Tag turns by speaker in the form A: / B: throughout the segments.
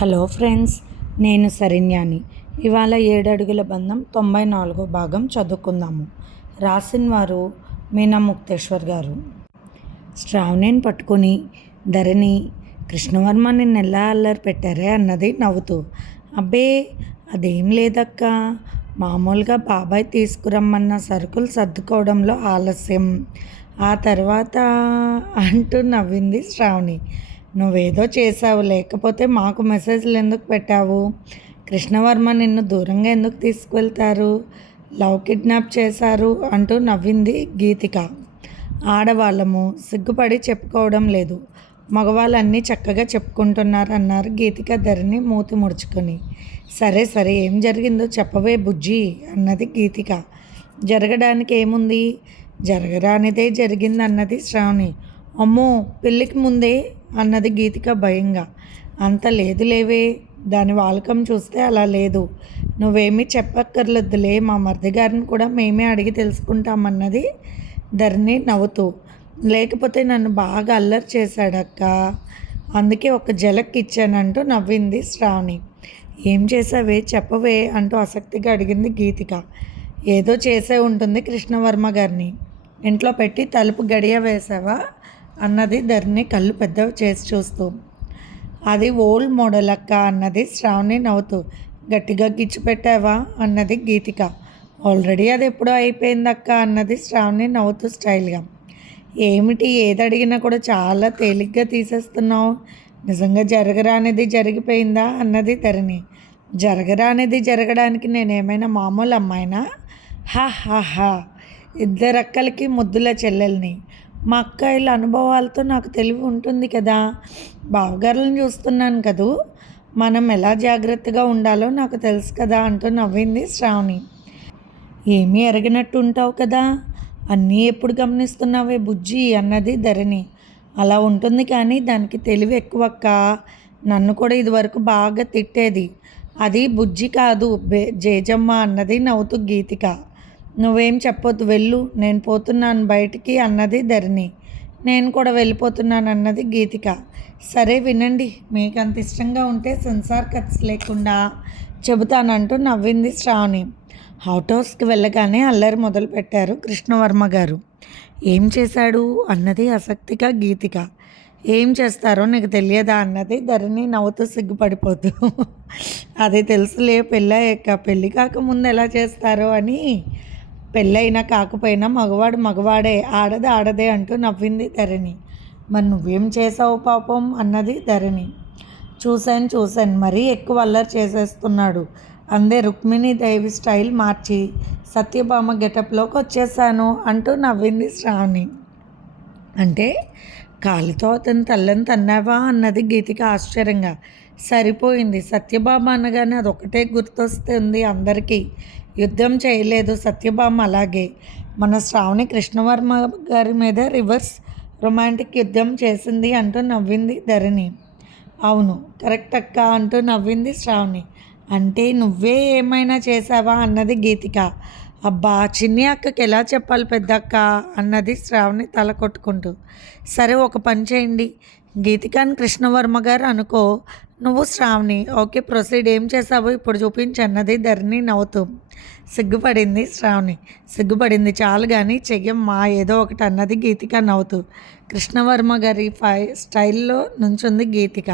A: Hello friends నేను సరిన్యాని. ఇవాళ ఏడడుగుల బంధం తొంభై నాలుగో భాగం చదువుకుందాము. రాసిన వారు మీనా ముక్తేశ్వర్ గారు. శ్రావణిని పట్టుకొని ధరణి కృష్ణవర్మ నిన్న ఎలా అల్లరి పెట్టారే అన్నది నవ్వుతూ అబ్బే అదేం లేదక్క. మామూలుగా బాబాయ్ తీసుకురమ్మన్న సరుకులు సర్దుకోవడంలో ఆలస్యం. ఆ తర్వాత అంటూ నవ్వింది శ్రావణి. నువ్వేదో చేసావు లేకపోతే మాకు మెసేజ్లు ఎందుకు పెట్టావు? కృష్ణవర్మ నిన్ను దూరంగా ఎందుకు తీసుకువెళ్తారు? లవ్ కిడ్నాప్ చేశారు అంటూ నవ్వింది గీతిక. ఆడవాళ్ళము సిగ్గుపడి చెప్పుకోవడం లేదు. మగవాళ్ళన్నీ చక్కగా చెప్పుకుంటున్నారు అన్నారు గీతిక ధరని మూతి ముడుచుకొని. సరే సరే ఏం జరిగిందో చెప్పవే బుజ్జి అన్నది గీతిక. జరగడానికి ఏముంది? జరగరానిదే జరిగింది అన్నది శ్రావణి. అమ్మో పెళ్ళికి ముందే అన్నది గీతిక భయంగా. అంత లేదు లేవే దాని వాలకం చూస్తే అలా లేదు. నువ్వేమీ చెప్పక్కర్లేదులే మా మరిది గారిని కూడా మేమే అడిగి తెలుసుకుంటామన్నది ధరణి నవ్వుతూ. లేకపోతే నన్ను బాగా అల్లరి చేశాడక్క. అందుకే ఒక జలక్ ఇచ్చానంటూ నవ్వింది శ్రావణి. ఏం చేసావే చెప్పవే అంటూ ఆసక్తిగా అడిగింది గీతిక. ఏదో చేసే ఉంటుంది కృష్ణవర్మ గారిని. ఇంట్లో పెట్టి తలుపు గడియ వేసావా? అన్నది ధరణి కళ్ళు పెద్దవి చేసి చూస్తూ. అది ఓల్డ్ మోడల్ అక్క అన్నది శ్రావణి నవ్వుతూ. గట్టిగా గిచ్చి పెట్టావా? అన్నది గీతిక. ఆల్రెడీ అది ఎప్పుడో అయిపోయింది అక్క అన్నది శ్రావణి నవ్వుతూ స్టైల్గా. ఏమిటి ఏది అడిగినా కూడా చాలా తేలిగ్గా తీసేస్తున్నావు? నిజంగా జరగరానిది జరిగిపోయిందా? అన్నది ధరణి జరగరానిది జరగడానికి నేనేమైనా మామూలు అమ్మాయినా? హా హా హా. ఇద్దరక్కలకి ముద్దుల చెల్లెల్ని. మా అక్క ఇలా అనుభవాలతో నాకు తెలివి ఉంటుంది కదా. బావగారులను చూస్తున్నాను కదూ. మనం ఎలా జాగ్రత్తగా ఉండాలో నాకు తెలుసు కదా అంటూ నవ్వింది శ్రావణి. ఏమీ ఎరగనట్టు ఉంటావు కదా. అన్నీ ఎప్పుడు గమనిస్తున్నావే బుజ్జి అన్నది ధరణి. అలా ఉంటుంది కానీ దానికి తెలివి ఎక్కువక్క నన్ను కూడా ఇదివరకు బాగా తిట్టేది. అది బుజ్జి కాదు బే జేజమ్మ అన్నది నవ్వుతూ గీతిక. నువ్వేం చెప్పొద్దు వెళ్ళు. నేను పోతున్నాను బయటికి అన్నది ధరణి. నేను కూడా వెళ్ళిపోతున్నాను అన్నది గీతిక. సరే వినండి మీకు అంత ఇష్టంగా ఉంటే సెన్సార్ ఖర్చు లేకుండా చెబుతానంటూ నవ్వింది శ్రావణి. అవుట్ హౌస్కి వెళ్ళగానే అల్లరి మొదలుపెట్టారు కృష్ణవర్మ గారు. ఏం చేశాడు? అన్నది ఆసక్తిగా గీతిక. ఏం చేస్తారో నీకు తెలియదా? అన్నది ధరణి నవ్వుతూ సిగ్గుపడిపోతూ. అది తెలుసులే పెళ్ళయ్యాక పెళ్ళి కాకముందు ఎలా చేస్తారో అని పెళ్ళైనా కాకపోయినా మగవాడు మగవాడే ఆడది ఆడదే అంటూ నవ్వింది ధరణి. మరి నువ్వేం చేసావు పాపం? అన్నది ధరణి. చూశాను చూశాను. మరీ ఎక్కువ అల్లరి చేసేస్తున్నాడు. అందే రుక్మిణి దేవి స్టైల్ మార్చి సత్యభామ గెటప్లోకి వచ్చేసాను అంటూ నవ్వింది శ్రావణి. అంటే కాలితో అతని తల్లని తన్నావా? అన్నది గీతిక ఆశ్చర్యంగా. సరిపోయింది. సత్యభామ అనగానే అదొకటే గుర్తొస్తుంది అందరికీ. యుద్ధం చేయలేదు. సత్యభామ అలాగే. మన శ్రావణి కృష్ణవర్మ గారి మీద రివర్స్ రొమాంటిక్ యుద్ధం చేసింది అంటూ నవ్వింది ధరణి. అవును కరెక్ట్ అక్క అంటూ నవ్వింది శ్రావణి. అంటే నువ్వే ఏమైనా చేసావా అన్నది గీతిక. అబ్బా చిన్ని అక్కకి ఎలా చెప్పాలి పెద్దక్క అన్నది శ్రావణి తల కొట్టుకుంటూ. సరే ఒక పని చేయండి. గీతికాని కృష్ణవర్మ గారు అనుకో నువ్వు శ్రావణి ఓకే ప్రొసీడ్ ఏం చేసావో ఇప్పుడు చూపించి అన్నది ధరణి నవ్వుతూ. సిగ్గుపడింది శ్రావణి. సిగ్గుపడింది చాలు కానీ చెయ్యమ్మా ఏదో ఒకటి అన్నది గీతిక నవ్వుతూ. కృష్ణవర్మ గారి ఫై స్టైల్లో నుంచుంది గీతిక.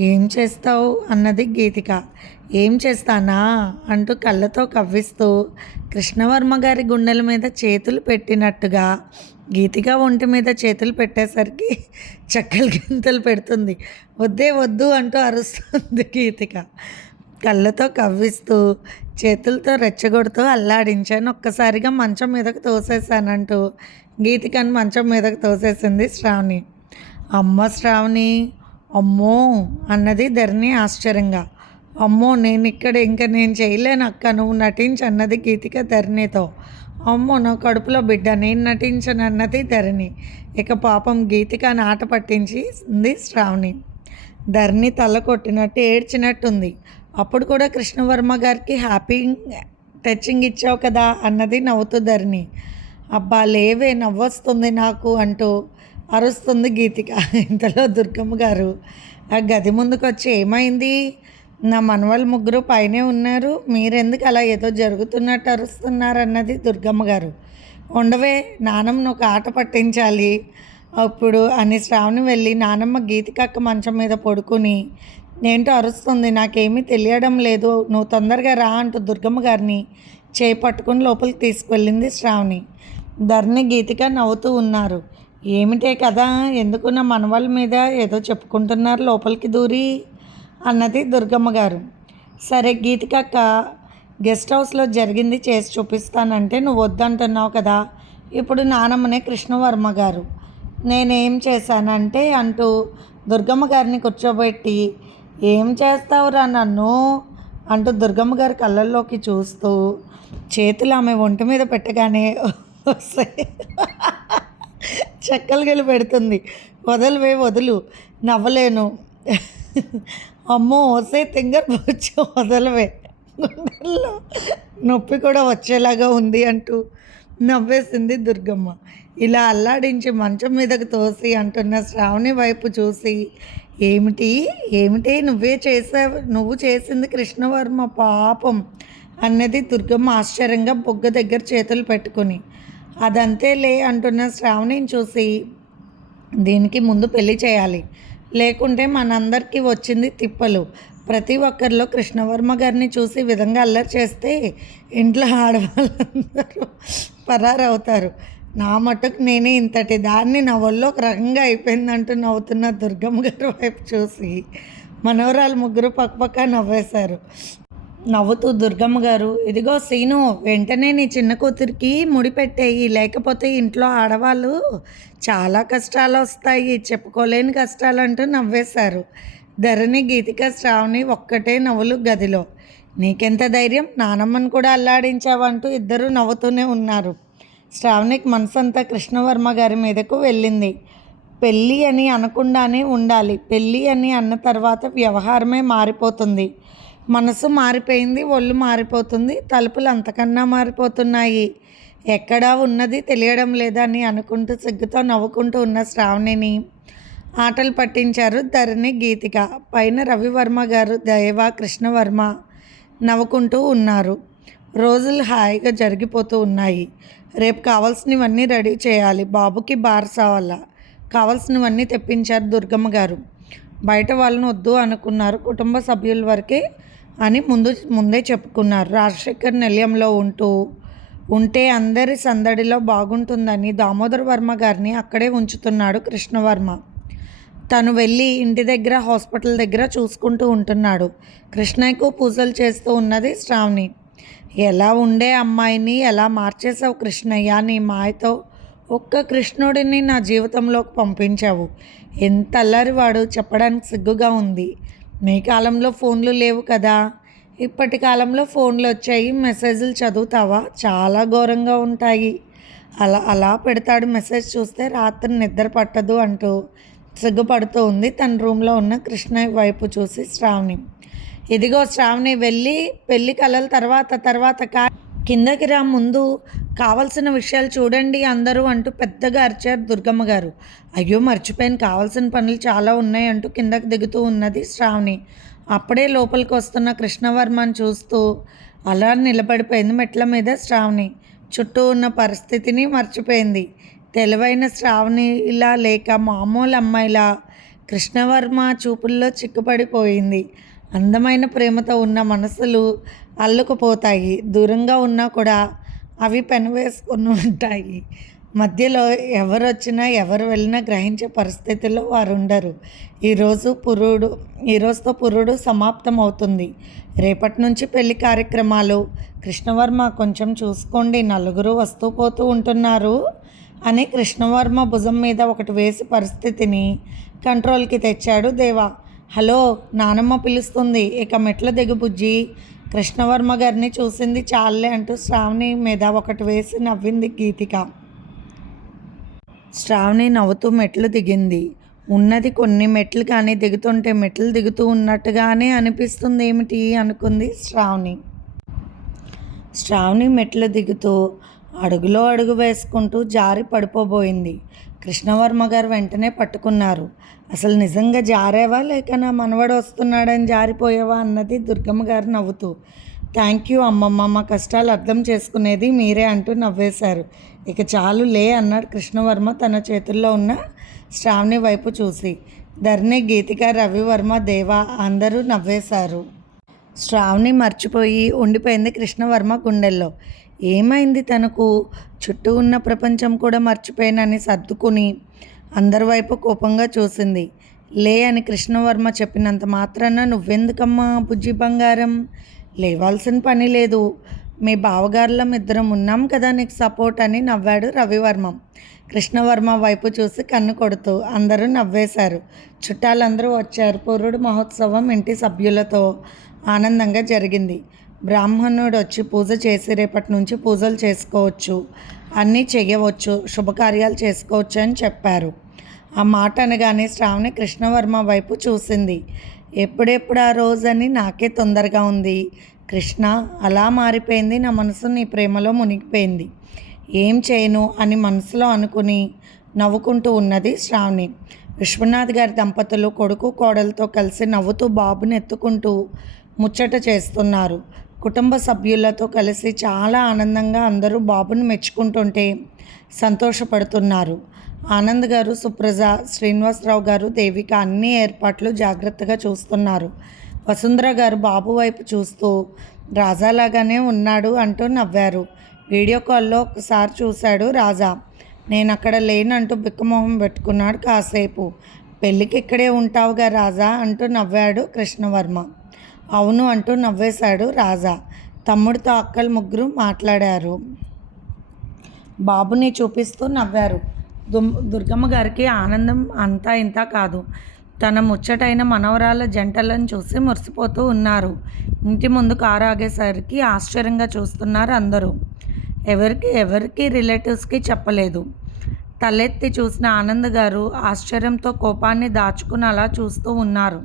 A: ఏం చేస్తావు? అన్నది గీతిక. ఏం చేస్తానా? అంటూ కళ్ళతో కవ్విస్తూ కృష్ణవర్మ గారి గుండెల మీద చేతులు పెట్టినట్టుగా గీతిక ఒంటి మీద చేతులు పెట్టేసరికి చక్కలు గింతలు పెడుతుంది. వద్దే వద్దు అంటూ అరుస్తుంది గీతిక. కళ్ళతో కవ్విస్తూ చేతులతో రెచ్చగొడుతూ అల్లాడించాను. ఒక్కసారిగా మంచం మీదకు తోసేసానంటూ గీతికను మంచం మీదకు తోసేసింది శ్రావణి. అమ్మ శ్రావణి అమ్మో అన్నది ధరణి ఆశ్చర్యంగా. అమ్మో నేను ఇక్కడ ఇంకా నేను చేయలేను అక్క నువ్వు నటించు అన్నది గీతిక ధరణితో. అమ్మో నా కడుపులో బిడ్డ నేను నటించను అన్నది ధరణి. ఇక పాపం గీతిక ఆట పట్టించింది శ్రావణి. ధరణి తల కొట్టినట్టు ఏడ్చినట్టుంది. అప్పుడు కూడా కృష్ణవర్మ గారికి హ్యాపీ టచింగ్ ఇచ్చావు కదా అన్నది నవ్వుతూ ధరణి. అబ్బా లేవే నవ్వొస్తుంది నాకు అంటూ అరుస్తుంది గీతిక. ఇంతలో దుర్గమ్మ గారు ఆ గది ముందుకు వచ్చి ఏమైంది? నా మనవాళ్ళు ముగ్గురు పైనే ఉన్నారు. మీరెందుకు అలా ఏదో జరుగుతున్నట్టు అరుస్తున్నారు అన్నది దుర్గమ్మ గారు. ఉండవే నానమ్మను ఒక ఆట పట్టించాలి. అప్పుడు అని శ్రావణి వెళ్ళి నానమ్మ గీతికక్క మంచం మీద పడుకుని ఏంటో అరుస్తుంది నాకేమీ తెలియడం లేదు. నువ్వు తొందరగా రా అంటూ దుర్గమ్మ గారిని చేయి పట్టుకుని లోపలికి తీసుకువెళ్ళింది శ్రావణి. ధరణి గీతిక నవ్వుతూ ఉన్నారు. ఏమిటే కదా? ఎందుకు నా మనవాళ్ళ మీద ఏదో చెప్పుకుంటున్నారు లోపలికి దూరి? అన్నది దుర్గమ్మ గారు. సరే గీతికక్క గెస్ట్ హౌస్లో జరిగింది చేసి చూపిస్తానంటే నువ్వు వద్దంటున్నావు కదా? ఇప్పుడు నానమ్మనే కృష్ణవర్మ గారు. నేనేం చేశానంటే అంటూ దుర్గమ్మ గారిని కూర్చోబెట్టి ఏం చేస్తావురా నన్ను? అంటూ దుర్గమ్మ గారి కళ్ళల్లోకి చూస్తూ చేతులు ఆమె ఒంటి మీద పెట్టగానే వస్తాయి. చెక్కలు పెడుతుంది. వదలువే వదులు. నవ్వలేను. అమ్మో వస్తే తింగర్ వచ్చి వదలవే గుండెల్లో నొప్పి కూడా వచ్చేలాగా ఉంది అంటూ నవ్వేసింది దుర్గమ్మ. ఇలా అల్లాడించి మంచం మీదకు తోసి అంటున్న శ్రావణి వైపు చూసి ఏమిటి? ఏమిటి? నువ్వే చేసావు నువ్వు చేసింది కృష్ణవర్మ పాపం అన్నది దుర్గమ్మ ఆశ్చర్యంగా బొగ్గ దగ్గర చేతులు పెట్టుకుని. అదంతేలే అంటున్న శ్రావణిని చూసి దీనికి ముందు పెళ్ళి చేయాలి. లేకుంటే మనందరికీ వచ్చింది తిప్పలు. ప్రతి ఒక్కరిలో కృష్ణవర్మ గారిని చూసి విధంగా అల్లరి చేస్తే ఇంట్లో ఆడవాళ్ళందరూ పరారవుతారు. నా మటుకు నేనే ఇంతటి దాన్ని నా ఒళ్ళో ఒక రకంగా అయిపోయిందంటూ నవ్వుతున్న దుర్గమ్మ గారి వైపు చూసి మనవరాలు ముగ్గురు పక్కపక్క నవ్వేశారు. నవ్వుతూ దుర్గమ్మ గారు ఇదిగో సీను వెంటనే నీ చిన్న కూతురికి ముడి పెట్టేయి. లేకపోతే ఇంట్లో ఆడవాళ్ళు చాలా కష్టాలు వస్తాయి. చెప్పుకోలేని కష్టాలు అంటూ నవ్వేశారు. ధరణి గీతిక శ్రావణి ఒక్కటే నవ్వులు గదిలో. నీకెంత ధైర్యం? నానమ్మని కూడా అల్లాడించావంటూ ఇద్దరు నవ్వుతూనే ఉన్నారు. శ్రావణికి మనసంతా కృష్ణవర్మ గారి మీదకు వెళ్ళింది. పెళ్ళి అని అనకుండానే ఉండాలి. పెళ్ళి అని అన్న తర్వాత వ్యవహారమే మారిపోతుంది. మనసు మారిపోయింది ఒళ్ళు మారిపోతుంది తలుపులు అంతకన్నా మారిపోతున్నాయి. ఎక్కడా ఉన్నది తెలియడం లేదని అనుకుంటూ సిగ్గుతో నవ్వుకుంటూ ఉన్న శ్రావణిని ఆటలు పట్టించారు ధరణి గీతిక. పైన రవివర్మ గారు దైవ కృష్ణవర్మ నవ్వుకుంటూ ఉన్నారు. రోజులు హాయిగా జరిగిపోతూ ఉన్నాయి. రేపు కావాల్సినవన్నీ రెడీ చేయాలి. బాబుకి బారసావల్ల కావాల్సినవన్నీ తెప్పించారు దుర్గమ్మ గారు. బయట వాళ్ళని వద్దు అనుకున్నారు. కుటుంబ సభ్యుల వరకే అని ముందు ముందే చెప్పుకున్నారు. రాజశేఖర్ నిలయంలో ఉంటూ ఉంటే అందరి సందడిలో బాగుంటుందని దామోదర్ వర్మ గారిని అక్కడే ఉంచుతున్నాడు కృష్ణవర్మ. తను వెళ్ళి ఇంటి దగ్గర హాస్పిటల్ దగ్గర చూసుకుంటూ ఉంటున్నాడు. కృష్ణయ్యకు పూజలు చేస్తూ ఉన్నది శ్రావణి. ఎలా ఉండే అమ్మాయిని ఎలా మార్చేసావు కృష్ణయ్య? నీ మాయతో ఒక్క కృష్ణుడిని నా జీవితంలోకి పంపించావు. ఎంత అల్లరివాడు చెప్పడానికి సిగ్గుగా ఉంది. మీ కాలంలో ఫోన్లు లేవు కదా. ఇప్పటి కాలంలో ఫోన్లు వచ్చాయి మెసేజ్లు చదువుతావా? చాలా ఘోరంగా ఉంటాయి. అలా అలా పెడతాడు మెసేజ్ చూస్తే రాత్రి నిద్ర పట్టదు అంటూ సిగ్గుపడుతూ ఉంది తన రూమ్లో ఉన్న కృష్ణ వైపు చూసి శ్రావణి. ఇదిగో శ్రావణి వెళ్ళి పెళ్ళి కలల తర్వాత తర్వాత కా కిందకి రా ముందు. కావలసిన విషయాలు చూడండి అందరూ అంటూ పెద్దగా అరిచారు దుర్గమ్మ గారు. అయ్యో మర్చిపోయాను. కావాల్సిన పనులు చాలా ఉన్నాయి అంటూ కిందకు దిగుతూ ఉన్నది శ్రావణి. అప్పుడే లోపలికి వస్తున్న కృష్ణవర్మని చూస్తూ అలా నిలబడిపోయింది మెట్ల మీద శ్రావణి. చుట్టూ ఉన్న పరిస్థితిని మర్చిపోయింది. తెలివైన శ్రావణిలా లేక మామూలు అమ్మాయిలా కృష్ణవర్మ చూపుల్లో చిక్కుపడిపోయింది. అందమైన ప్రేమతో ఉన్న మనసులు అల్లుకుపోతాయి. దూరంగా ఉన్నా కూడా అవి పెనవేసుకొని ఉంటాయి. మధ్యలో ఎవరు వచ్చినా ఎవరు వెళ్ళినా గ్రహించే పరిస్థితుల్లో వారు ఉండరు ఈరోజు పురుడు ఈరోజుతో పురుడు సమాప్తం అవుతుంది రేపటి నుంచి పెళ్ళి కార్యక్రమాలు. కృష్ణవర్మ కొంచెం చూసుకోండి నలుగురు వస్తూ పోతూ ఉంటున్నారు అని కృష్ణవర్మ భుజం మీద ఒకటి వేసి పరిస్థితిని కంట్రోల్కి తెచ్చాడు దేవా. హలో నానమ్మ పిలుస్తుంది. ఇక మెట్ల దిగుబుజ్జి కృష్ణవర్మ గారిని చూసింది చాలే అంటూ శ్రావణి మీద ఒకటి వేసి నవ్వింది గీతిక. శ్రావణి నవ్వుతూ మెట్లు దిగింది. ఉన్నది కొన్ని మెట్లు కానీ దిగుతుంటే మెట్లు దిగుతూ ఉన్నట్టుగానే అనిపిస్తుంది ఏమిటి అనుకుంది శ్రావణి. శ్రావణి మెట్లు దిగుతూ అడుగులో అడుగు వేసుకుంటూ జారి పడిపోబోయింది. కృష్ణవర్మ గారు వెంటనే పట్టుకున్నారు. అసలు నిజంగా జారేవా? లేక నా మనవడు వస్తున్నాడని జారిపోయావా అన్నది దుర్గమ్మ గారు నవ్వుతూ థ్యాంక్ యూ అమ్మమ్మ మా కష్టాలు అర్థం చేసుకునేది మీరే అంటూ నవ్వేశారు. ఇక చాలు లే అన్నాడు కృష్ణవర్మ తన చేతుల్లో ఉన్న శ్రావణి వైపు చూసి. ధర్ణి గీతిక రవివర్మ దేవ అందరూ నవ్వేశారు. శ్రావణి మర్చిపోయి ఉండిపోయింది కృష్ణవర్మ గుండెల్లో. ఏమైంది తనకు? చుట్టూ ఉన్న ప్రపంచం కూడా మర్చిపోయినని సర్దుకుని అందరి వైపు కోపంగా చూసింది. లే అని కృష్ణవర్మ చెప్పినంత మాత్రాన నువ్వెందుకమ్మా బుజ్జి బంగారం? లేవాల్సిన పని లేదు. మీ బావగారులం ఇద్దరం ఉన్నాం కదా నీకు సపోర్ట్ అని నవ్వాడు రవివర్మ. కృష్ణవర్మ వైపు చూసి కన్ను కొడుతూ అందరూ నవ్వేశారు. చుట్టాలందరూ వచ్చారు పూర్వుడు మహోత్సవం ఇంటి సభ్యులతో. ఆనందంగా జరిగింది. బ్రాహ్మణుడు వచ్చి పూజ చేసి రేపటి నుంచి పూజలు చేసుకోవచ్చు. అన్నీ చేయవచ్చు. శుభకార్యాలు చేసుకోవచ్చు అని చెప్పారు. ఆ మాట అనగానే శ్రావణి కృష్ణవర్మ వైపు చూసింది. ఎప్పుడెప్పుడు ఆ రోజని నాకే తొందరగా ఉంది. కృష్ణ అలా మారిపోయింది నా మనసు నీ ప్రేమలో మునిగిపోయింది. ఏం చేయను అని మనసులో అనుకుని నవ్వుకుంటూ ఉన్నది శ్రావణి. విశ్వనాథ్ గారి దంపతులు కొడుకు కోడలతో కలిసి నవ్వుతూ బాబుని ఎత్తుకుంటూ ముచ్చట చేస్తున్నారు. కుటుంబ సభ్యులతో కలిసి చాలా ఆనందంగా అందరూ బాబుని మెచ్చుకుంటుంటే సంతోషపడుతున్నారు. ఆనంద్ గారు సుప్రజ శ్రీనివాసరావు గారు దేవిక అన్ని ఏర్పాట్లు జాగ్రత్తగా చూస్తున్నారు. వసుంధర గారు బాబు వైపు చూస్తూ రాజాలాగానే ఉన్నాడు అంటూ నవ్వారు. వీడియో కాల్లో ఒకసారి చూశాడు రాజా. నేను అక్కడ లేనంటూ బిక్కమొహం పెట్టుకున్నాడు కాసేపు. పెళ్ళికి ఇక్కడే ఉంటావుగా రాజా అంటూ నవ్వాడు కృష్ణవర్మ. అవును అంటూ నవ్వేశాడు రాజా. తమ్ముడితో అక్కలు ముగ్గురు మాట్లాడారు. బాబుని చూపిస్తూ నవ్వారు. దుర్గమ్మ గారికి ఆనందం అంతా ఇంత కాదు. తన ముచ్చటైన మనవరాల జంటలను చూసి మురిసిపోతూ ఉన్నారు. ఇంటి ముందు కారు ఆగేసరికి ఆశ్చర్యంగా చూస్తున్నారు అందరూ. ఎవరికి ఎవరికి రిలేటివ్స్కి చెప్పలేదు. తలెత్తి చూసిన ఆనంద్ గారు ఆశ్చర్యంతో కోపాన్ని దాచుకుని అలా చూస్తూ ఉన్నారు.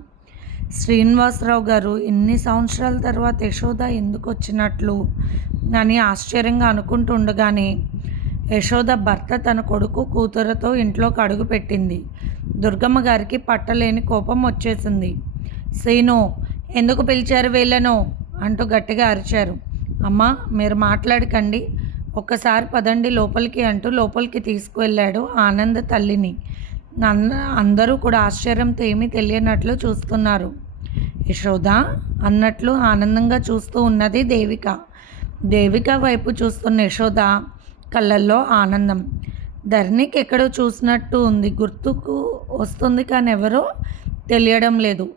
A: శ్రీనివాసరావు గారు ఎన్ని సంవత్సరాల తర్వాత యశోద ఎందుకు వచ్చినట్లు అని ఆశ్చర్యంగా అనుకుంటుండగానే యశోద భర్త తన కొడుకు కూతురుతో ఇంట్లోకి అడుగు పెట్టింది. దుర్గమ్మ గారికి పట్టలేని కోపం వచ్చేసింది. సీను ఎందుకు పిలిచారు వీళ్ళను? అంటూ గట్టిగా అరిచారు. అమ్మా మీరు మాట్లాడకండి. ఒక్కసారి పదండి లోపలికి అంటూ లోపలికి తీసుకువెళ్ళాడు ఆనంద్ తల్లిని. అందరూ కూడా ఆశ్చర్యంతో ఏమీ తెలియనట్లు చూస్తున్నారు. యశోద అన్నట్లు ఆనందంగా చూస్తూ ఉన్నది దేవిక. దేవిక వైపు చూస్తున్న యశోద కళ్ళల్లో ఆనందం. ధరణికి ఎక్కడో చూసినట్టు ఉంది. గుర్తుకు వస్తుంది కానీ ఎవరో తెలియడం లేదు.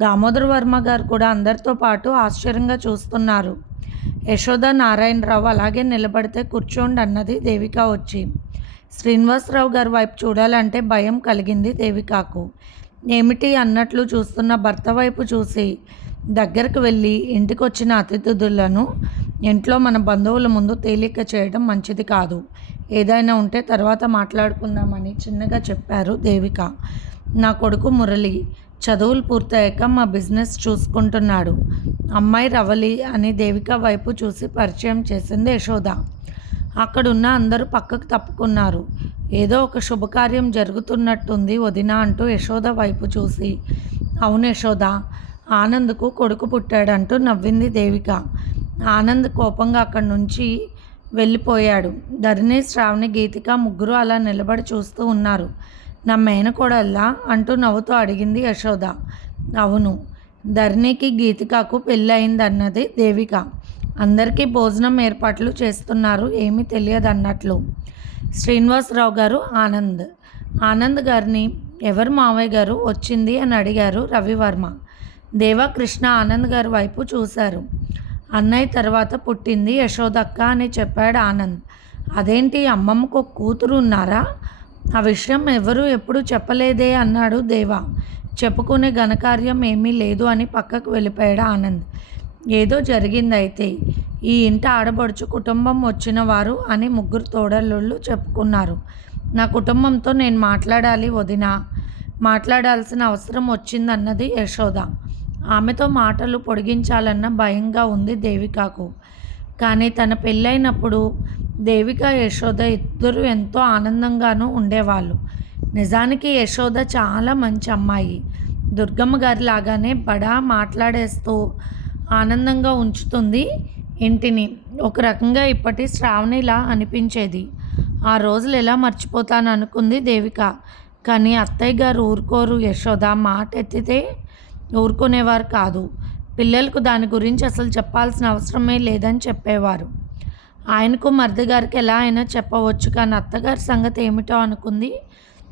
A: దామోదర్ వర్మ గారు కూడా అందరితో పాటు ఆశ్చర్యంగా చూస్తున్నారు. యశోద నారాయణరావు అలాగే నిలబడితే కూర్చోండి అన్నది దేవిక వచ్చి. శ్రీనివాసరావు గారి వైపు చూడాలంటే భయం కలిగింది దేవికాకు. ఏమిటి అన్నట్లు చూస్తున్న భర్త వైపు చూసి దగ్గరకు వెళ్ళి ఇంటికి వచ్చిన అతిథులను ఇంట్లో మన బంధువుల ముందు తేలిక చేయడం మంచిది కాదు. ఏదైనా ఉంటే తర్వాత మాట్లాడుకుందామని చిన్నగా చెప్పారు దేవిక. నా కొడుకు మురళి. చదువులు పూర్తయ్యాక మా బిజినెస్ చూసుకుంటున్నాడు. అమ్మాయి రవలి అని దేవిక వైపు చూసి పరిచయం చేసింది యశోద. అక్కడున్న అందరూ పక్కకు తప్పుకున్నారు. ఏదో ఒక శుభకార్యం జరుగుతున్నట్టుంది వదిన అంటూ యశోద వైపు చూసి. అవును యశోద ఆనంద్కు కొడుకు పుట్టాడంటూ నవ్వింది దేవిక. ఆనంద్ కోపంగా అక్కడి నుంచి వెళ్ళిపోయాడు. ధరణి శ్రావణి గీతిక ముగ్గురు అలా నిలబడి చూస్తూ ఉన్నారు. నా మేనకోడల్లా అంటూ నవ్వుతూ అడిగింది యశోద. అవును ధరణికి గీతికకు పెళ్ళయింది అన్నది దేవిక. అందరికీ భోజనం ఏర్పాట్లు చేస్తున్నారు ఏమీ తెలియదు అన్నట్లు శ్రీనివాసరావు గారు ఆనంద్. ఆనంద్ గారిని ఎవరు మావయ్య గారు వచ్చింది అని అడిగారు రవివర్మ. దేవకృష్ణ ఆనంద్ గారి వైపు చూశారు. అన్నయ్య తర్వాత పుట్టింది యశోదక్క అని చెప్పాడు ఆనంద్. అదేంటి అమ్మమ్మకు ఒక కూతురు ఉన్నారా? ఆ విషయం ఎవరు ఎప్పుడు చెప్పలేదే అన్నాడు దేవా. చెప్పుకునే ఘనకార్యం ఏమీ లేదు అని పక్కకు వెళ్ళిపోయాడు ఆనంద్. ఏదో జరిగింది అయితే ఈ ఇంట ఆడబడుచు కుటుంబం వచ్చిన వారు అని ముగ్గురు తోడళ్ళు చెప్పుకున్నారు. నా కుటుంబంతో నేను మాట్లాడాలి వదిన. మాట్లాడాల్సిన అవసరం వచ్చిందన్నది యశోద. ఆమెతో మాటలు పొడిగించాలన్న భయంగా ఉంది దేవికాకు. కానీ తన పెళ్ళైనప్పుడు దేవిక యశోద ఇద్దరు ఎంతో ఆనందంగానూ ఉండేవాళ్ళు. నిజానికి యశోద చాలా మంచి అమ్మాయి. దుర్గమ్మ గారి లాగానే బడా మాట్లాడేస్తూ ఆనందంగా ఉంచుతుంది ఇంటిని. ఒక రకంగా ఇప్పటి శ్రావణిలా అనిపించేది. ఆ రోజులు ఎలా మర్చిపోతాను అనుకుంది దేవిక. కానీ అత్తయ్య గారు ఊరుకోరు యశోద. మాట ఎత్తితే ఊరుకునేవారు కాదు. పిల్లలకు దాని గురించి అసలు చెప్పాల్సిన అవసరమే లేదని చెప్పేవారు. ఆయనకు మర్దిగారికి ఎలా అయినా చెప్పవచ్చు కానీ అత్తగారి సంగతి ఏమిటో అనుకుంది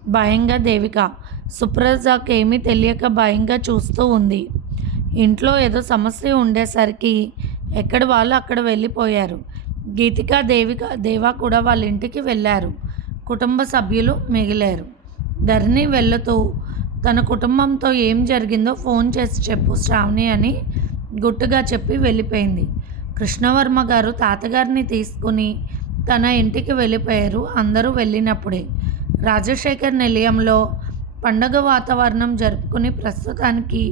A: భయంగా దేవిక. సుప్రజాకి ఏమీ తెలియక భయంగా చూస్తూ ఉంది. ఇంట్లో ఏదో సమస్య ఉండేసరికి ఎక్కడ వాళ్ళు అక్కడ వెళ్ళిపోయారు. గీతిక దేవిక దేవా కూడా వాళ్ళ ఇంటికి వెళ్ళారు. కుటుంబ సభ్యులు మిగిలారు. ధరణి వెళ్ళుతూ తన కుటుంబంతో ఏం జరిగిందో ఫోన్ చేసి చెప్పు శ్రావణి అని గుట్టుగా చెప్పి వెళ్ళిపోయింది. కృష్ణవర్మ గారు తాతగారిని తీసుకుని తన ఇంటికి వెళ్ళిపోయారు అందరూ వెళ్ళినప్పుడే. రాజశేఖర్ నిలయంలో పండగ వాతావరణం జరుపుకుని ప్రస్తుతానికి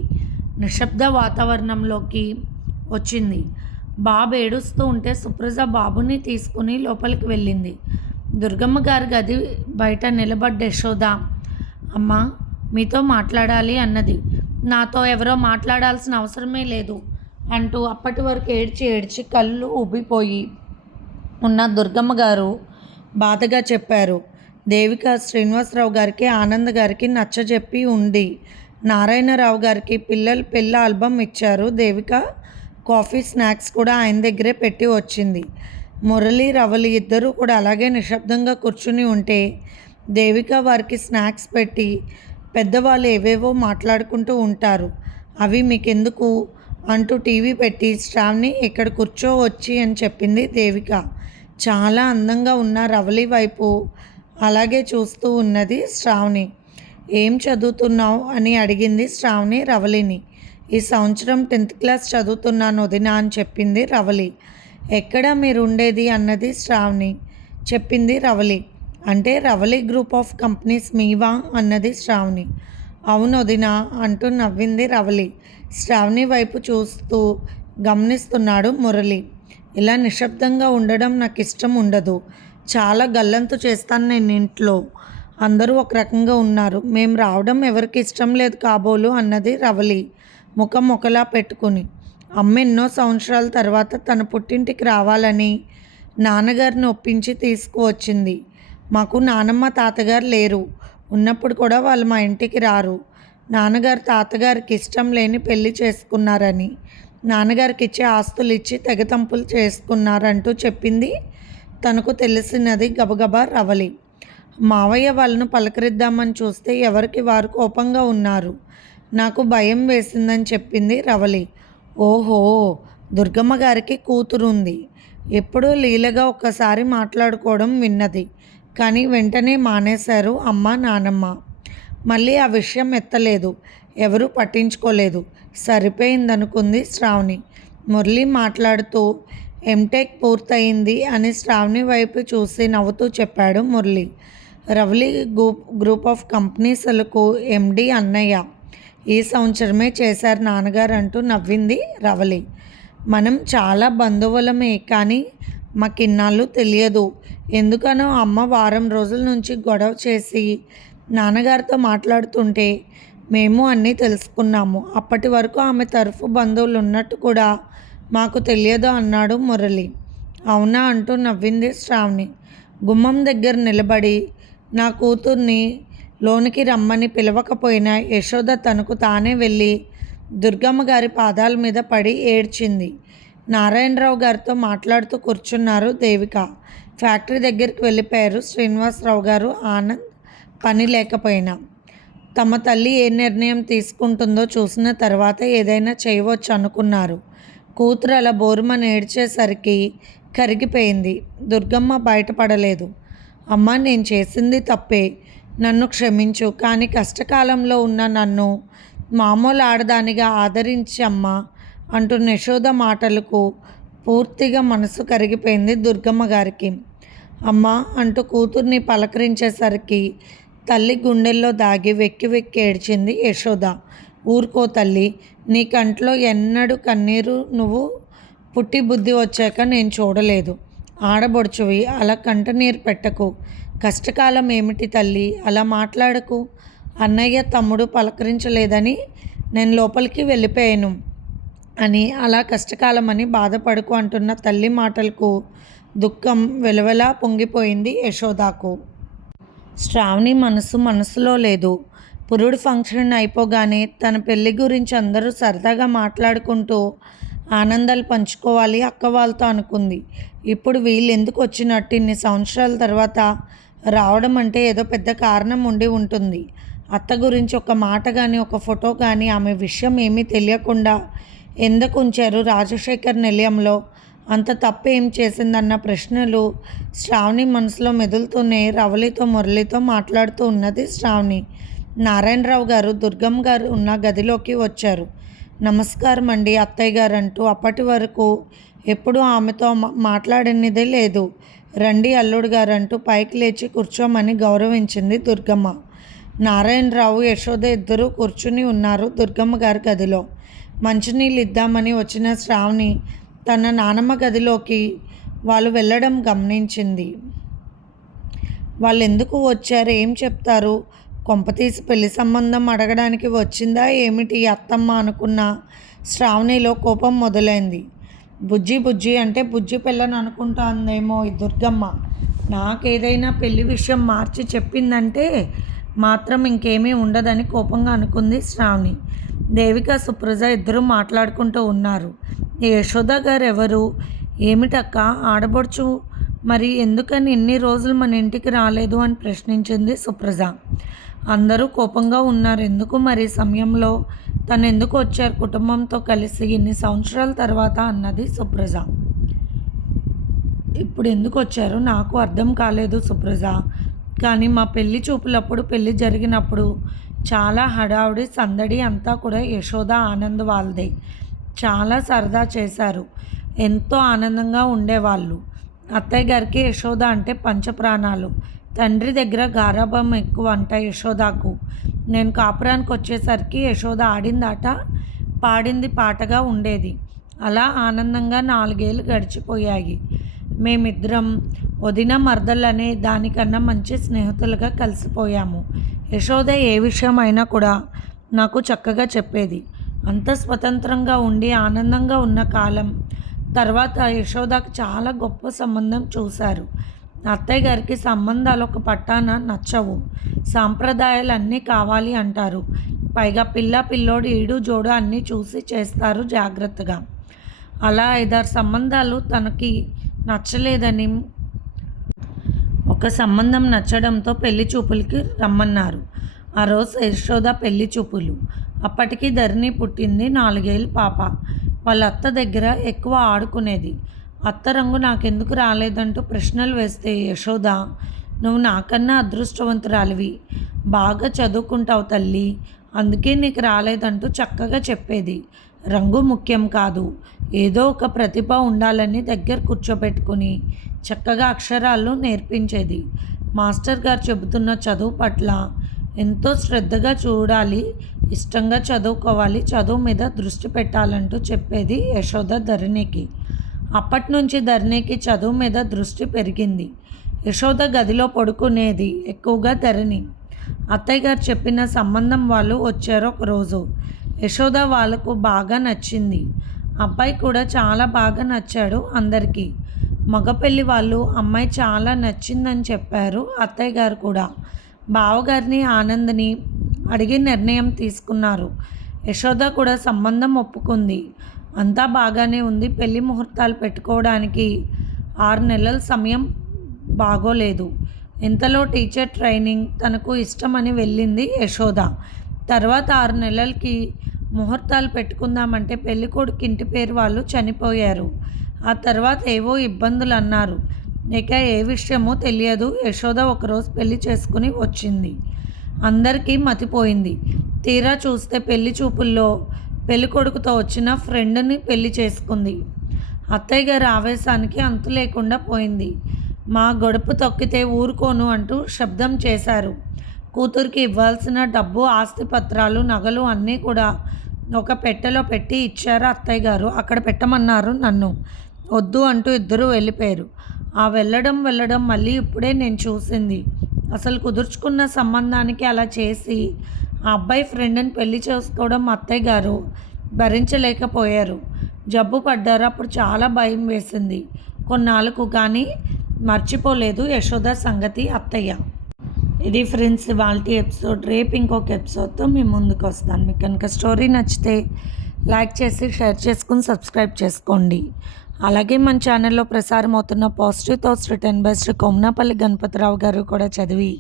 A: నిశ్శబ్ద వాతావరణంలోకి వచ్చింది. బాబు ఏడుస్తూ ఉంటే సుప్రజ బాబుని తీసుకుని లోపలికి వెళ్ళింది. దుర్గమ్మ గారి గది బయట నిలబడ్డ యశోద అమ్మ మీతో మాట్లాడాలి అన్నది. నాతో ఎవరో మాట్లాడాల్సిన అవసరమే లేదు అంటూ అప్పటి వరకు ఏడ్చి ఏడ్చి కళ్ళు ఉబ్బిపోయి ఉన్న దుర్గమ్మ గారు బాధగా చెప్పారు. దేవిక శ్రీనివాసరావు గారికి ఆనంద్ గారికి నచ్చజెప్పి ఉండి నారాయణరావు గారికి పిల్లలు పిల్ల ఆల్బమ్ ఇచ్చారు. దేవిక కాఫీ స్నాక్స్ కూడా ఆయన దగ్గరే పెట్టి వచ్చింది. మురళి రవలి ఇద్దరూ కూడా అలాగే నిశ్శబ్దంగా కూర్చుని ఉంటే దేవిక వారికి స్నాక్స్ పెట్టి పెద్దవాళ్ళు ఏవేవో మాట్లాడుకుంటూ ఉంటారు. అవి మీకెందుకు? అంటూ టీవీ పెట్టి శ్రావణి ఇక్కడ కూర్చోవచ్చి అని చెప్పింది దేవిక. చాలా అందంగా ఉన్న రవలి వైపు అలాగే చూస్తూ ఉన్నది శ్రావణి. ఏం చదువుతున్నావు? అని అడిగింది శ్రావణి రవలిని. ఈ సంవత్సరం టెన్త్ క్లాస్ చదువుతున్నాను వదినా అని చెప్పింది రవలి. ఎక్కడ మీరు ఉండేది అన్నది శ్రావణి చెప్పింది రవలి. అంటే రవలి గ్రూప్ ఆఫ్ కంపెనీస్ మీవా అన్నది శ్రావణి. అవును వదినా అంటూ నవ్వింది రవలి. శ్రావణి వైపు చూస్తూ గమనిస్తున్నాడు మురళి. ఇలా నిశ్శబ్దంగా ఉండడం నాకు ఇష్టం ఉండదు. చాలా గల్లంతు చేస్తాను నేను ఇంట్లో. అందరూ ఒక రకంగా ఉన్నారు. మేము రావడం ఎవరికి ఇష్టం లేదు కాబోలు అన్నది రవలి ముఖం ఒకలా పెట్టుకుని. అమ్మ ఎన్నో సంవత్సరాల తర్వాత తన పుట్టింటికి రావాలని నాన్నగారిని ఒప్పించి తీసుకువచ్చింది. మాకు నానమ్మ తాతగారు లేరు. ఉన్నప్పుడు కూడా వాళ్ళు మా ఇంటికి రారు. నాన్నగారు తాతగారికి ఇష్టం లేని పెళ్ళి చేసుకున్నారని. నాన్నగారికి ఇచ్చే ఆస్తులు ఇచ్చి తెగతంపులు చేసుకున్నారంటూ చెప్పింది తనకు తెలిసినది గబగబా రవలి. మావయ్య వాళ్ళను పలకరిద్దామని చూస్తే ఎవరికి వారు కోపంగా ఉన్నారు. నాకు భయం వేసిందని చెప్పింది రవలి. ఓహో దుర్గమ్మ గారికి కూతురుంది. ఎప్పుడూ లీలగా ఒక్కసారి మాట్లాడుకోవడం విన్నది. కానీ వెంటనే మానేశారు అమ్మ నానమ్మ. మళ్ళీ ఆ విషయం ఎత్తలేదు. ఎవరూ పట్టించుకోలేదు. సరిపోయిందనుకుంది శ్రావణి. మురళి మాట్లాడుతూ ఎంటెక్ పూర్తయింది అని శ్రావణి వైపు చూసి నవ్వుతూ చెప్పాడు Murali. Ravali group group of కంపెనీస్లకు MD అన్నయ్య. ఈ సంవత్సరమే చేశారు నాన్నగారు అంటూ నవ్వింది రవలి. మనం చాలా బంధువులమే కానీ మాకిన్నాళ్ళు తెలియదు. ఎందుకనో అమ్మ వారం రోజుల నుంచి గొడవ చేసి నాన్నగారితో మాట్లాడుతుంటే మేము అన్నీ తెలుసుకున్నాము. అప్పటి వరకు ఆమె తరఫు బంధువులు ఉన్నట్టు కూడా మాకు తెలియదు అన్నాడు మురళి. అవునా అంటూ నవ్వింది శ్రావణి. గుమ్మం దగ్గర నిలబడి నా కూతుర్ని లోనికి రమ్మని పిలవకపోయినా యశోద తనకు తానే వెళ్ళి దుర్గమ్మ గారి పాదాల మీద పడి ఏడ్చింది. నారాయణరావు గారితో మాట్లాడుతూ కూర్చున్నారు దేవిక. ఫ్యాక్టరీ దగ్గరికి వెళ్ళిపోయారు శ్రీనివాసరావు గారు. ఆనంద్ పని లేకపోయినా తమ తల్లి ఏ నిర్ణయం తీసుకుంటుందో చూసిన తర్వాత ఏదైనా చేయవచ్చు అనుకున్నారు. కూతురు అలా బోరుమని ఏడ్చేసరికి కరిగిపోయింది. దుర్గమ్మ బయటపడలేదు. అమ్మ నేను చేసింది తప్పే. నన్ను క్షమించు. కానీ కష్టకాలంలో ఉన్న నన్ను మామూలు ఆడదానిగా ఆదరించి అంటూ యశోద మాటలకు పూర్తిగా మనసు కరిగిపోయింది దుర్గమ్మ గారికి. అమ్మ అంటూ కూతుర్ని పలకరించేసరికి తల్లి గుండెల్లో దాగి వెక్కి వెక్కి ఏడ్చింది యశోద. ఊరుకో తల్లి నీ కంట్లో ఎన్నడూ కన్నీరు నువ్వు పుట్టి బుద్ధి వచ్చాక నేను చూడలేదు. ఆడబొడుచువి అలా కంట నీరు పెట్టకు. కష్టకాలం ఏమిటి తల్లి అలా మాట్లాడకు. అన్నయ్య తమ్ముడు పలకరించలేదని నేను లోపలికి వెళ్ళిపోయాను. అని అలా కష్టకాలం అని బాధపడుకు అంటున్న తల్లి మాటలకు దుఃఖం వెలవెలా పొంగిపోయింది యశోదాకు. శ్రావణి మనసు మనసులో లేదు. పురుడు ఫంక్షన్ అయిపోగానే తన పెళ్ళి గురించి అందరూ సరదాగా మాట్లాడుకుంటూ ఆనందాలు పంచుకోవాలి అక్క వాళ్ళతో అనుకుంది. ఇప్పుడు వీళ్ళు ఎందుకు వచ్చినట్టు ఇన్ని సంవత్సరాల తర్వాత రావడం అంటే ఏదో పెద్ద కారణం ఉండి ఉంటుంది. అత్త గురించి ఒక మాట కానీ ఒక ఫోటో కానీ ఆమె విషయం ఏమీ తెలియకుండా ఎందుకు ఉంచారు రాజశేఖర్ నిలయంలో? అంత తప్పు ఏం చేసిందన్న ప్రశ్నలు శ్రావణి మనసులో మెదులుతూనే రవలితో మురళితో మాట్లాడుతూ ఉన్నది శ్రావణి. నారాయణరావు గారు దుర్గమ్మ గారు ఉన్న గదిలోకి వచ్చారు. నమస్కారం అండి అత్తయ్య గారు అంటూ అప్పటి వరకు ఎప్పుడూ ఆమెతో మాట్లాడినదే మాట్లాడనిదే లేదు. రండి అల్లుడు గారు అంటూ పైకి లేచి కూర్చోమని గౌరవించింది దుర్గమ్మ. నారాయణరావు యశోద ఇద్దరూ కూర్చుని ఉన్నారు దుర్గమ్మ గారి గదిలో. మంచినీళ్ళు ఇద్దామని వచ్చిన శ్రావణి తన నానమ్మ గదిలోకి వాళ్ళు వెళ్ళడం గమనించింది. వాళ్ళు ఎందుకు వచ్చారు? ఏం చెప్తారు? కొంపతీసి పెళ్ళి సంబంధం అడగడానికి వచ్చిందా? ఏమిటి? అత్తమ్మ అనుకున్న శ్రావణిలో కోపం మొదలైంది. బుజ్జి బుజ్జి అంటే బుజ్జి పిల్లని అనుకుంటాందేమో ఈ దుర్గమ్మ. నాకేదైనా పెళ్ళి విషయం మార్చి చెప్పిందంటే మాత్రం ఇంకేమీ ఉండదని కోపంగా అనుకుంది శ్రావణి. దేవిక సుప్రజ ఇద్దరు మాట్లాడుకుంటూ ఉన్నారు. యశోద గారు ఎవరు ఏమిటక్క ఆడబడుచు మరి ఎందుకని ఇన్ని రోజులు మన ఇంటికి రాలేదు అని ప్రశ్నించింది సుప్రజ. అందరూ కోపంగా ఉన్నారు. ఎందుకు మరి సమయంలో? తను ఎందుకు వచ్చారు? కుటుంబంతో కలిసి ఇన్ని సంవత్సరాల తర్వాత అన్నది సుప్రజ. ఇప్పుడు ఎందుకు వచ్చారు? నాకు అర్థం కాలేదు సుప్రజ. కానీ మా పెళ్ళి చూపులప్పుడు పెళ్ళి జరిగినప్పుడు చాలా హడావుడి సందడి అంతా కూడా యశోద ఆనంద్ వాళ్ళదే. చాలా సరదా చేశారు. ఎంతో ఆనందంగా ఉండేవాళ్ళు. అత్తయ్య గారికి యశోద అంటే పంచప్రాణాలు. తండ్రి దగ్గర గారాభం ఎక్కువ అంట యశోదాకు. నేను కాపురానికి వచ్చేసరికి యశోద ఆడిందాట పాడింది పాటగా ఉండేది. అలా ఆనందంగా నాలుగేళ్ళు గడిచిపోయాయి. మేమిద్దరం వదిన మరదలనే దానికన్నా మంచి స్నేహితులుగా కలిసిపోయాము. యశోద ఏ విషయమైనా కూడా నాకు చక్కగా చెప్పేది. అంత స్వతంత్రంగా ఉండి ఆనందంగా ఉన్న కాలం. తర్వాత యశోదకు చాలా గొప్ప సంబంధం చూశారు. అత్తయ్య గారికి సంబంధాలు ఒక పట్టాన నచ్చవు. సాంప్రదాయాలు అన్నీ కావాలి అంటారు. పైగా పిల్ల పిల్లోడు ఈడు జోడు అన్నీ చూసి చేస్తారు జాగ్రత్తగా. అలా ఐదారు సంబంధాలు తనకి నచ్చలేదని ఒక సంబంధం నచ్చడంతో పెళ్ళి చూపులకి రమ్మన్నారు. ఆ రోజు యశోద పెళ్ళి చూపులు. అప్పటికి ధరణి పుట్టింది నాలుగేళ్ళ పాప. వాళ్ళ అత్త దగ్గర ఎక్కువ ఆడుకునేది. అత్త రంగు నాకెందుకు రాలేదంటూ ప్రశ్నలు వేస్తే యశోద నువ్వు నాకన్నా అదృష్టవంతురాలివి. బాగా చదువుకుంటావు తల్లి. అందుకే నీకు రాలేదంటూ చక్కగా చెప్పేది. రంగు ముఖ్యం కాదు. ఏదో ఒక ప్రతిభ ఉండాలని దగ్గర కూర్చోబెట్టుకుని చక్కగా అక్షరాలు నేర్పించేది. మాస్టర్ గారు చెబుతున్న చదువు పట్ల ఎంతో శ్రద్ధగా చూడాలి ఇష్టంగా చదువుకోవాలి చదువు మీద దృష్టి పెట్టాలంటూ చెప్పేది యశోద ధరణికి. అప్పటి నుంచి ధరణికి చదువు మీద దృష్టి పెరిగింది. యశోద గదిలో పడుకునేది ఎక్కువగా ధరణి. అత్తయ్య గారు చెప్పిన సంబంధం వాళ్ళు వచ్చారు ఒకరోజు యశోద వాళ్ళకు బాగా నచ్చింది. అబ్బాయి కూడా చాలా బాగా నచ్చాడు అందరికీ. మగ పెళ్ళి వాళ్ళు అమ్మాయి చాలా నచ్చిందని చెప్పారు అత్తయ్య గారు కూడా. బావగారిని ఆనందని అడిగి నిర్ణయం తీసుకున్నారు. యశోద కూడా సంబంధం ఒప్పుకుంది. అంతా బాగానే ఉంది. పెళ్ళి ముహూర్తాలు పెట్టుకోవడానికి ఆరు నెలల సమయం బాగోలేదు. ఇంతలో టీచర్ ట్రైనింగ్ తనకు ఇష్టమని వెళ్ళింది యశోద. తర్వాత ఆరు నెలలకి ముహూర్తాలు పెట్టుకుందామంటే పెళ్ళికొడుకు ఇంటి పేరు వాళ్ళు చనిపోయారు. ఆ తర్వాత ఏవో ఇబ్బందులు అన్నారు. ఇక ఏ విషయమో తెలియదు. యశోద ఒకరోజు పెళ్ళి చేసుకుని వచ్చింది. అందరికీ మతిపోయింది. తీరా చూస్తే పెళ్ళి చూపుల్లో పెళ్ళి కొడుకుతో వచ్చిన ఫ్రెండ్ని పెళ్ళి చేసుకుంది. అత్తయ్య గారి ఆవేశానికి అంతు లేకుండా పోయింది. మా గొడుపు తొక్కితే ఊరుకోను అంటూ శబ్దం చేశారు. కూతురికి ఇవ్వాల్సిన డబ్బు ఆస్తి పత్రాలు నగలు అన్నీ కూడా ఒక పెట్టెలో పెట్టి ఇచ్చారు అత్తయ్య గారు. అక్కడ పెట్టమన్నారు నన్ను. వద్దు అంటూ ఇద్దరు వెళ్ళిపోయారు. ఆ వెళ్ళడం వెళ్ళడం మళ్ళీ ఇప్పుడే నేను చూసింది. అసలు కుదుర్చుకున్న సంబంధానికి అలా చేసి ఆ అబ్బాయి ఫ్రెండ్ని పెళ్ళి చేసుకోవడం అత్తయ్య గారు భరించలేకపోయారు. జబ్బు పడ్డారు. అప్పుడు చాలా భయం వేసింది. కొన్నాళ్ళకు కానీ మర్చిపోలేదు యశోద సంగతి అత్తయ్య. ఇది ఫ్రెండ్స్ వాళ్ళ ఎపిసోడ్ రేపు ఇంకొక ఎపిసోడ్తో మేము ముందుకు వస్తాను. మీకు కనుక స్టోరీ నచ్చితే లైక్ చేసి షేర్ చేసుకుని సబ్స్క్రైబ్ చేసుకోండి. అలాగే మన ఛానల్లో ప్రసారం అవుతున్న positive thoughts return by Shri Komnapalli Ganapathirao గారు కూడా చదివి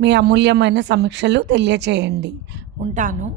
A: మీ అమూల్యమైన సమీక్షలు తెలియచేయండి. ఉంటాను.